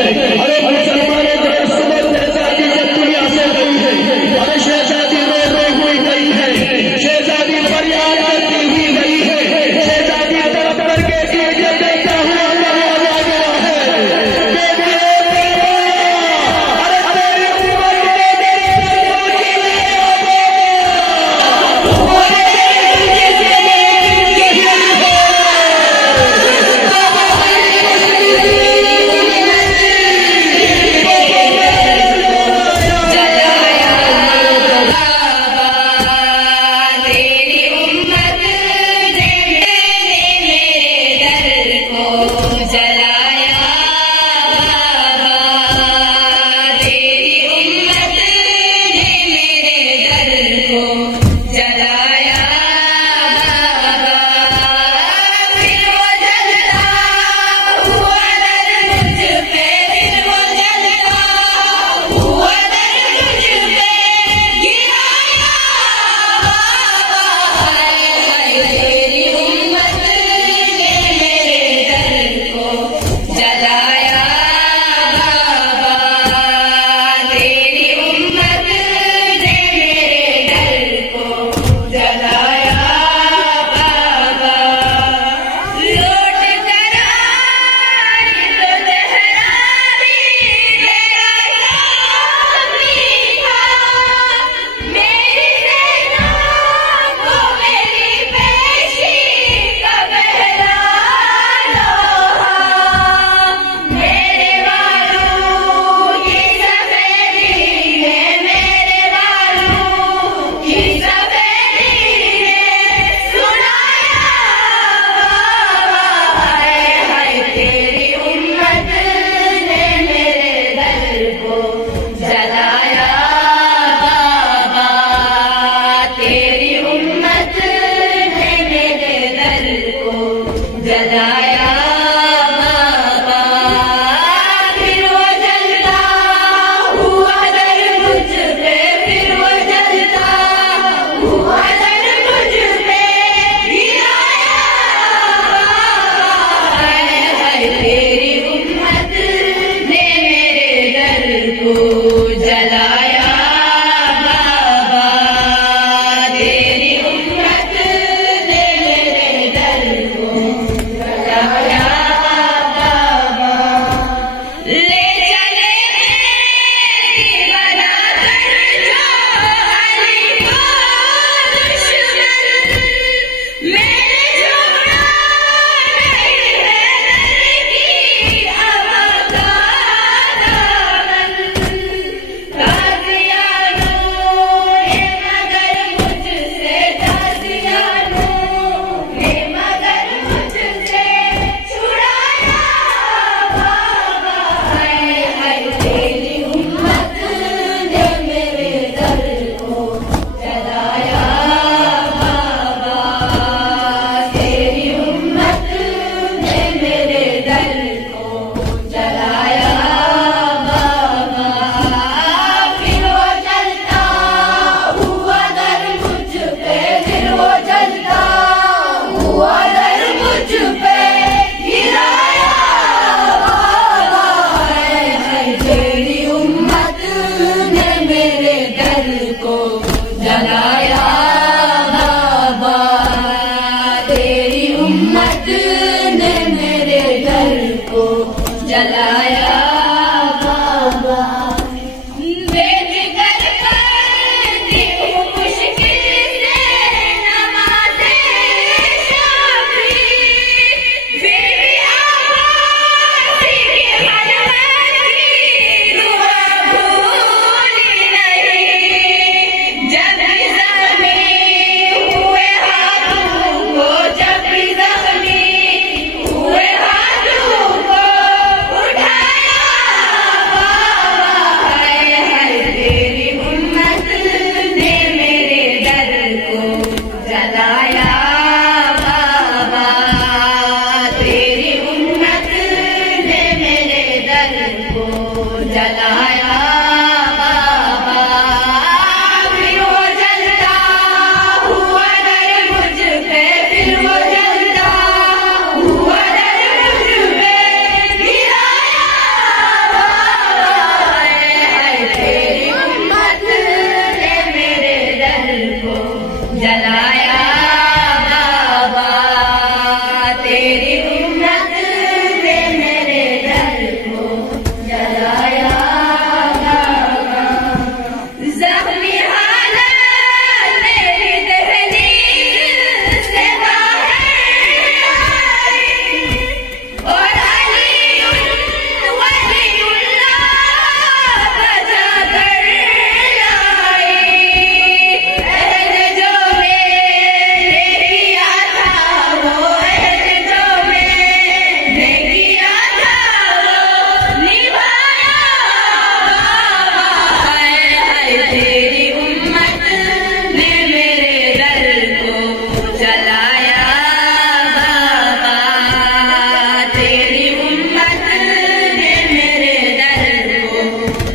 अरे मुसलमानों को सुबह शहजादी जब दुनिया से गई है, अरे शहजादी रो रो हुई गई है, शहजादी फरियाद करती हुई गई है, शहजादी तड़प करके कीजिए देता हुआ आवाज आ गया है। अरे तेरी उम्र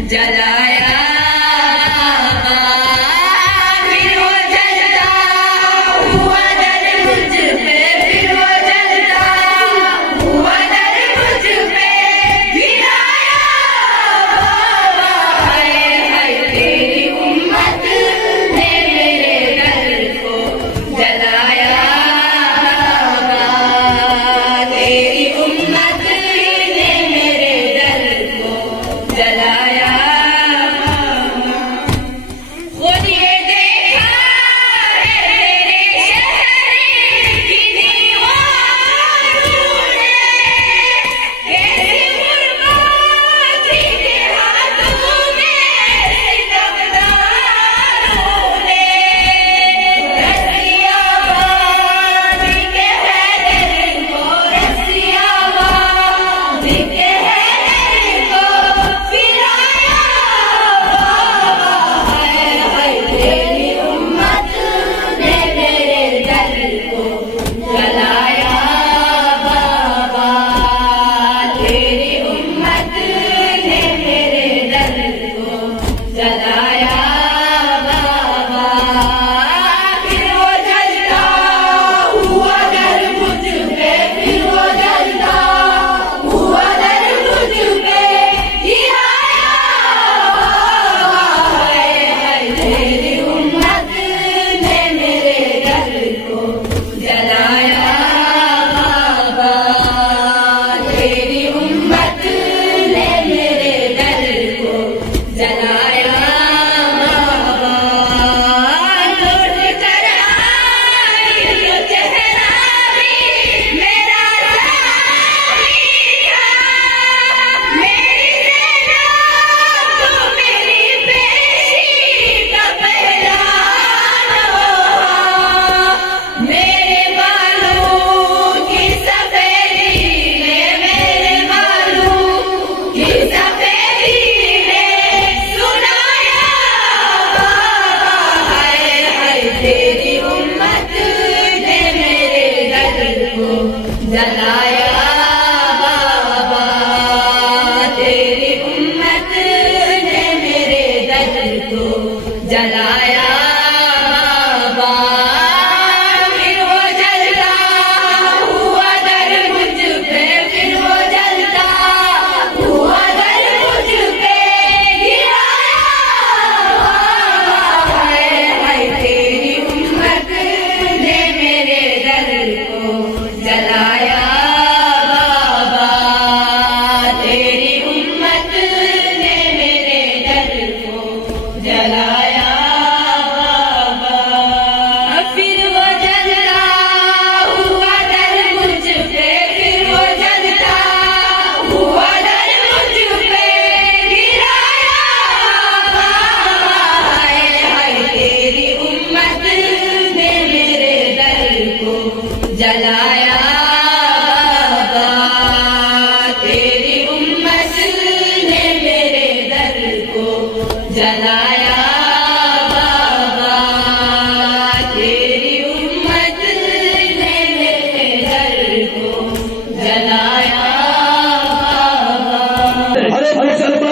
जलाया फिर वो जलता हुआ दर मुझ पे, फिर वो जलता हुआ दर मुझ पे गिराया बाबा। हाय हाय तेरी उम्मत ने मेरे दर को जलाया बाबा, तेरी उम्मत ने मेरे दर को जलाया। खुद ये देखा है तेरे शहर की दीवारों ने, कैसे गुरबाती के हाथों में सितमगारों ने रस्सियां बांध के हैदर को, रस्सियां बांध के हैदर को फिराया बाबा। हाय हाय तेरी उम्मत ने मेरे दर को जलाया बाबा, तेरी उम्मत ने मेरे दर को जलाया बाबा। फिर वो जलता हुआ दर मुझ पे, फिर वो जलता हुआ दर मुझ पे गिराया बाबा। हाय हाय तेरी उम्मत ने मेरे दर को जलाया बाबा, तेरी उम्मत ने मेरे दर को जलाया बाबा। लौट कर आई तो चेहरा भी मेरा सामी था, मेरी सेना तो मेरी पेशी का पहला लोहा, मेरे बालों की सफेदी ने, मेरे बालों की सफेदी ने सुनाया बाबा। हाय हाय तेरी उम्मत ने मेरे दर को जलाया बाबा, तेरी उम्मत ने मेरे दर को जलाया बाबा। फिर वो जलता हुआ दर मुझ पे, फिर वो जलता हुआ दर मुझ पे गिराया बाबा। हाय हाय तेरी उम्मत ने मेरे दर को जलाया बाबा, तेरी उम्मत ने मेरे दर को जलाया बाबा। फिर वो जलता हुआ दर मुझ पे, फिर वो जलता हुआ दर मुझ पे गिराया बाबा। हाय हाय तेरी उम्मत ने मेरे दर को जलाया बाबा, तेरी उम्मत ने मेरे दर को जलाया बाबा, तेरी उम्मत ने मेरे दर को जलाया बाबा। अरे मुसलमान